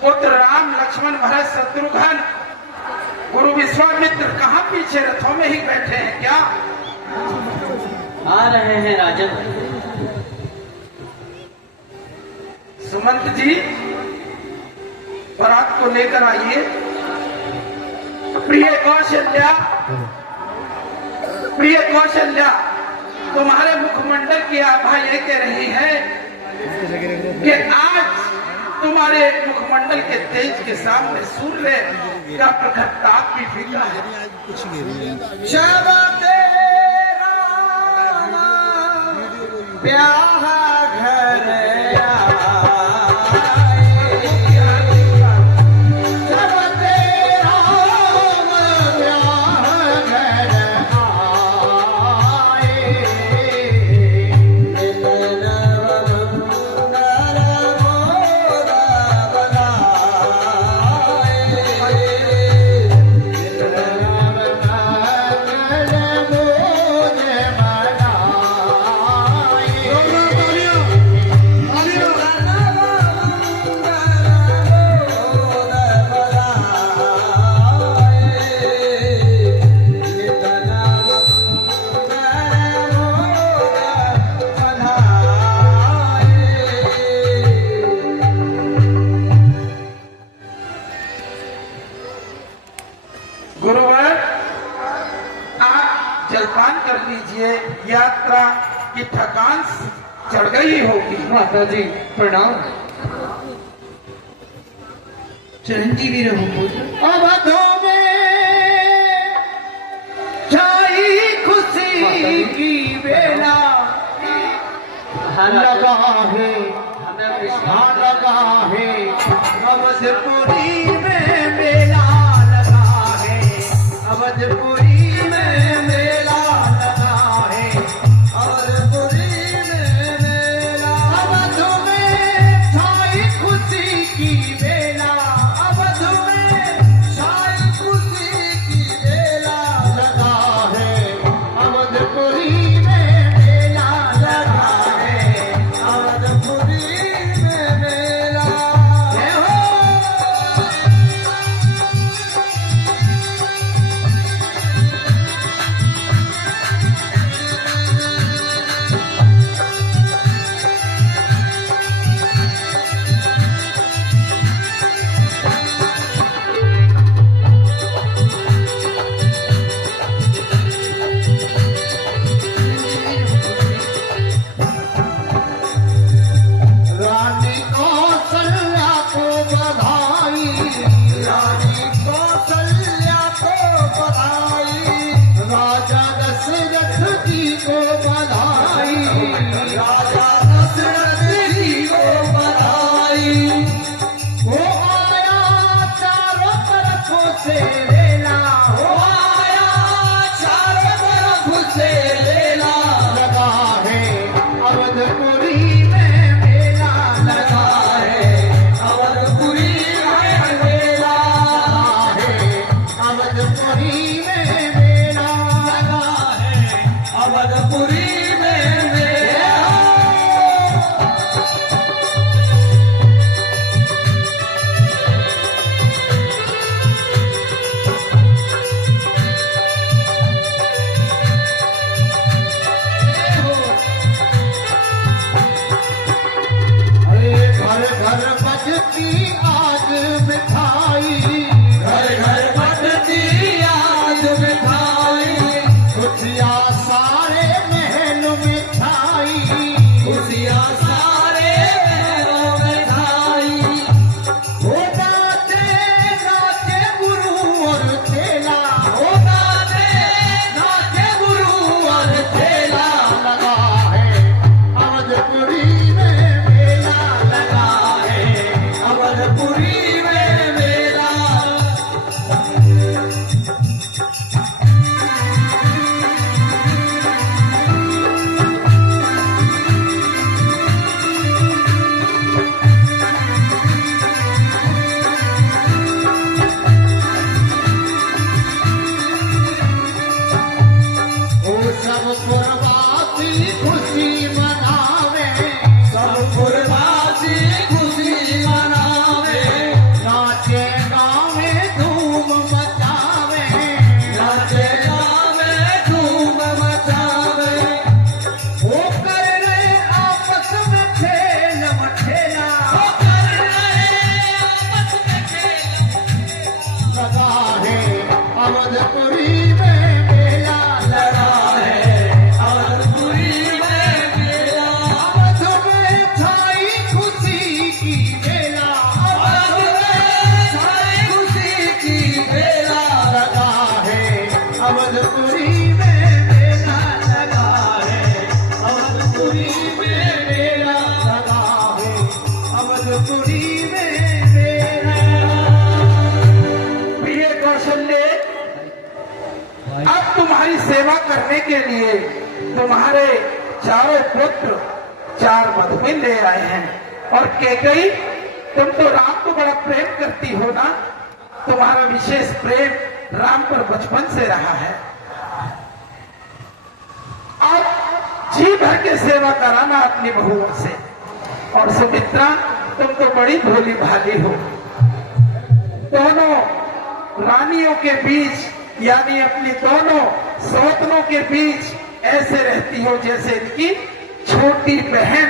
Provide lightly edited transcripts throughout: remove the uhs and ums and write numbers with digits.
पुत्र राम लक्ष्मण भरत शत्रुघ्न गुरु विश्वामित्र कहाँ पीछे रथों में ही बैठे हैं क्या? आ रहे हैं राजन। सुमंत जी बारात को लेकर आइए। प्रिय कौशल्या, प्रिय कौशल्या, तुम्हारे मुखमंडल की आभा ये कह रही है कि आज तुम्हारे मुखमंडल के तेज के सामने सूर्य का प्रखर ताप भी फीका है। शब तेरा ब्याह घर यात्रा की थकान चढ़ गई होगी। माता जी प्रणाम। चिरंजीवी रहो पुत्र। अवधों में छाई खुशी की बेला लगा है, लगा है अवधपुरी में मेला लगा है, अवधपुरी में मेला अवधपुरी में मेला लगा है, अवधपुरी में मेला, अवध में छाई खुशी की बेला, अवध में छाई खुशी की बेला लगा है, अवधपुरी में मेला लगा है, अवधपुरी में मेला लगा है, अवधपुरी में मेला। प्रिय कौशल्य, अब तुम्हारी सेवा करने के लिए तुम्हारे चारों पुत्र 4 बंधुए ले आए हैं। और कैकेयी, तुम तो राम को बड़ा प्रेम करती हो ना, तुम्हारा विशेष प्रेम राम पर बचपन से रहा है। अब जी भर के सेवा कराना अपनी बहुओं से। और सुमित्रा, तुम तो बड़ी भोली भाली हो, दोनों रानियों के बीच यानी अपनी दोनों सौतनों के बीच ऐसे रहती हो जैसे इनकी छोटी बहन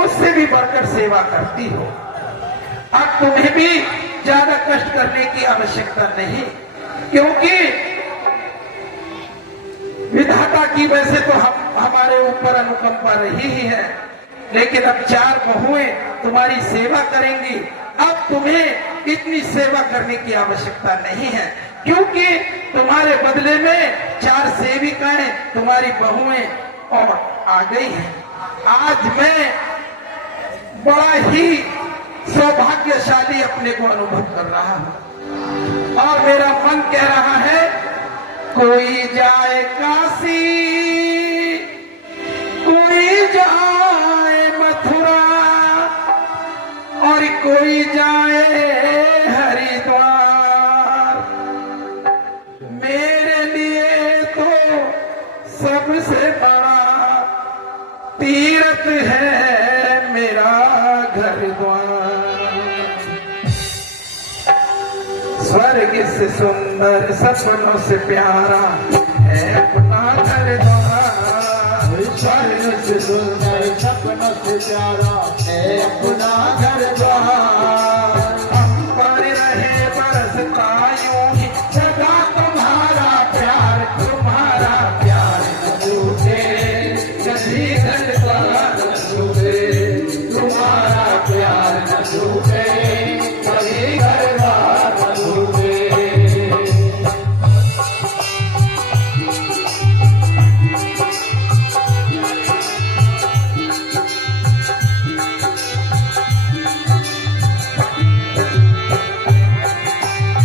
उससे भी बढ़कर सेवा करती हो। अब तुम्हें भी ज्यादा कष्ट करने की आवश्यकता नहीं, क्योंकि विधाता की वैसे तो हमारे ऊपर अनुकंपा रही ही है, लेकिन अब 4 बहुएं तुम्हारी सेवा करेंगी। अब तुम्हें इतनी सेवा करने की आवश्यकता नहीं है, क्योंकि तुम्हारे बदले में 4 सेविकाएं तुम्हारी बहुएं और आ गई हैं। आज मैं बड़ा ही सौभाग्यशाली अपने को अनुभव कर रहा हूं और मेरा मन कह रहा है, कोई जाए काशी, कोई जाए मथुरा और कोई जाए हरिद्वार। मेरे लिए तो सबसे बड़ा तीर्थ है मेरा घर द्वार। स्वर्ग से सुंदर सपनों से प्यारा है अपना घर द्वार। स्वर्ग से सुंदर सपनों से प्यारा है अपना घर द्वार। हम पर रहे बरसता यूं ही सदा तुम्हारा प्यार न छूटे, कभी घर द्वार न छूटे, तुम्हारा प्यार न छूटे, कभी घर द्वार न छूटे।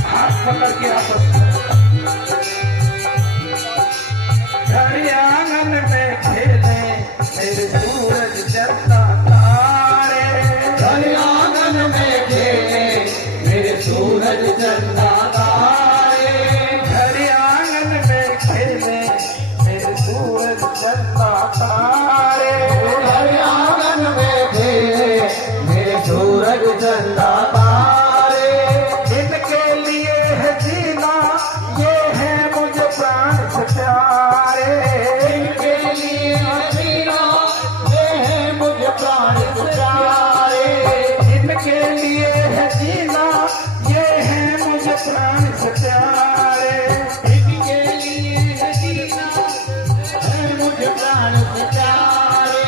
हाथ पकड़ के आपस में घर आंगन में खेले मेरे सूरज चंदा तारे। घर आंगन में खेले मेरे सूरज चंदा तारे। घर आंगन में खेले मेरे सूरज चंदा तारे। घर आंगन में खेले मेरे सूरज चंदा तारे। इनके लिए है जीना, ये है मुझे प्राण से प्यारे। इनके लिए जीना, ये है मुझे प्राण से प्यारे। इनके लिए है जीना, ये है मुझे प्राण से प्यारे। इनके लिए जीना है मुझे प्राण से प्यारे।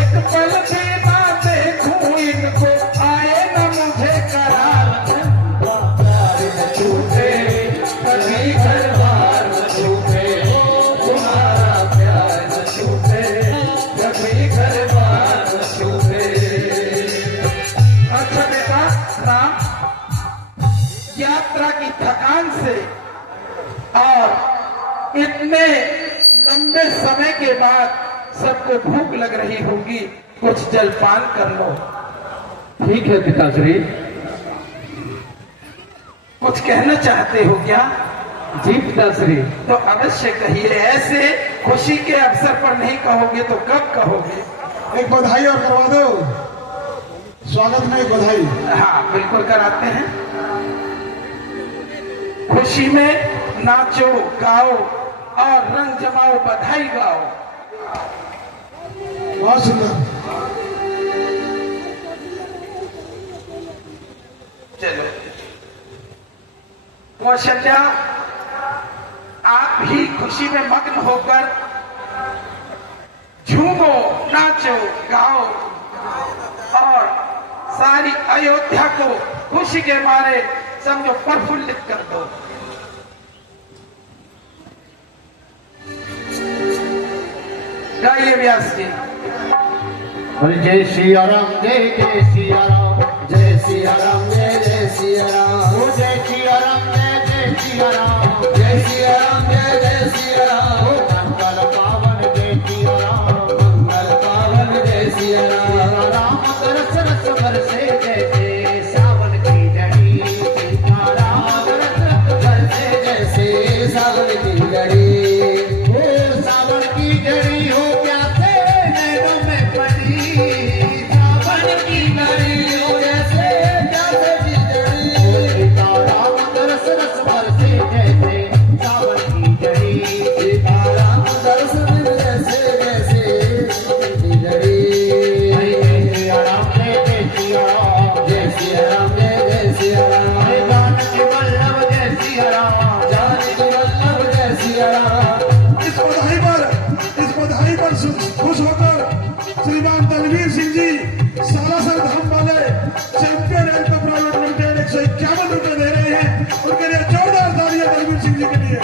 एक पल भी ना देखूं इनको, आए न मुझे करार। प्यार न छूटे, कभी घर बार न छूटे, तुम्हारा प्यार न छूटे, कभी घर बार न छूटे। अच्छा बेटा राम, यात्रा की थकान से और इतने लंबे समय के बाद सबको भूख लग रही होगी, कुछ जलपान कर लो। ठीक है पिताश्री। कुछ कहना चाहते हो क्या? जी पिताश्री। तो अवश्य कहिए, ऐसे खुशी के अवसर पर नहीं कहोगे तो कब कहोगे? एक बधाई और करवा दो, स्वागत में एक बधाई। हाँ बिल्कुल कराते हैं। खुशी में नाचो गाओ और रंग जमाओ, बधाई गाओ। बहुत सुंदर। चलो कौशल्या, आप भी खुशी में मग्न होकर झूमो, नाचो, गाओ और सारी अयोध्या को खुशी के मारे समझो प्रफुल्लित कर दो। गाइए व्यास जी। बोले जय सिया राम, जय जय सिया राम, जय सिया राम, जय जय सिया राम। ओ जय सिया राम, जय जय सिया राम, जय सिया राम, जय जय सिया राम। ओ मंगल पावन जय सिया राम, मंगल पावन जय सिया राम। राम रस रस बरसे जैसे सावन की जड़ी, सीता राम रस रस बरसे जैसे सावन की जड़ी। ओ सावन की जड़ी हो प्यासे नैनों में पड़ी, सावन की जड़ी हो जैसे प्यासे की जड़ी। सीता राम रस रस बरसे जैसे सावन की जड़ी, सीता राम रस जैसे जैसे सावन की जड़ी। जय सिया राम, जय सिया राम, जय सिया राम, जय सिया राम। जानकी वल्लभ जय सिया राम, जानकी वल्लभ जय सिया राम। इस बधाई पर खुश होकर श्रीमान दलवीर सिंह जी सालासर धाम वाले चैंपियन हेल्थ प्राइवेट लिमिटेड 151 रुपए दे रहे हैं। उनके लिए जोरदार तालियां दलवीर सिंह जी के लिए।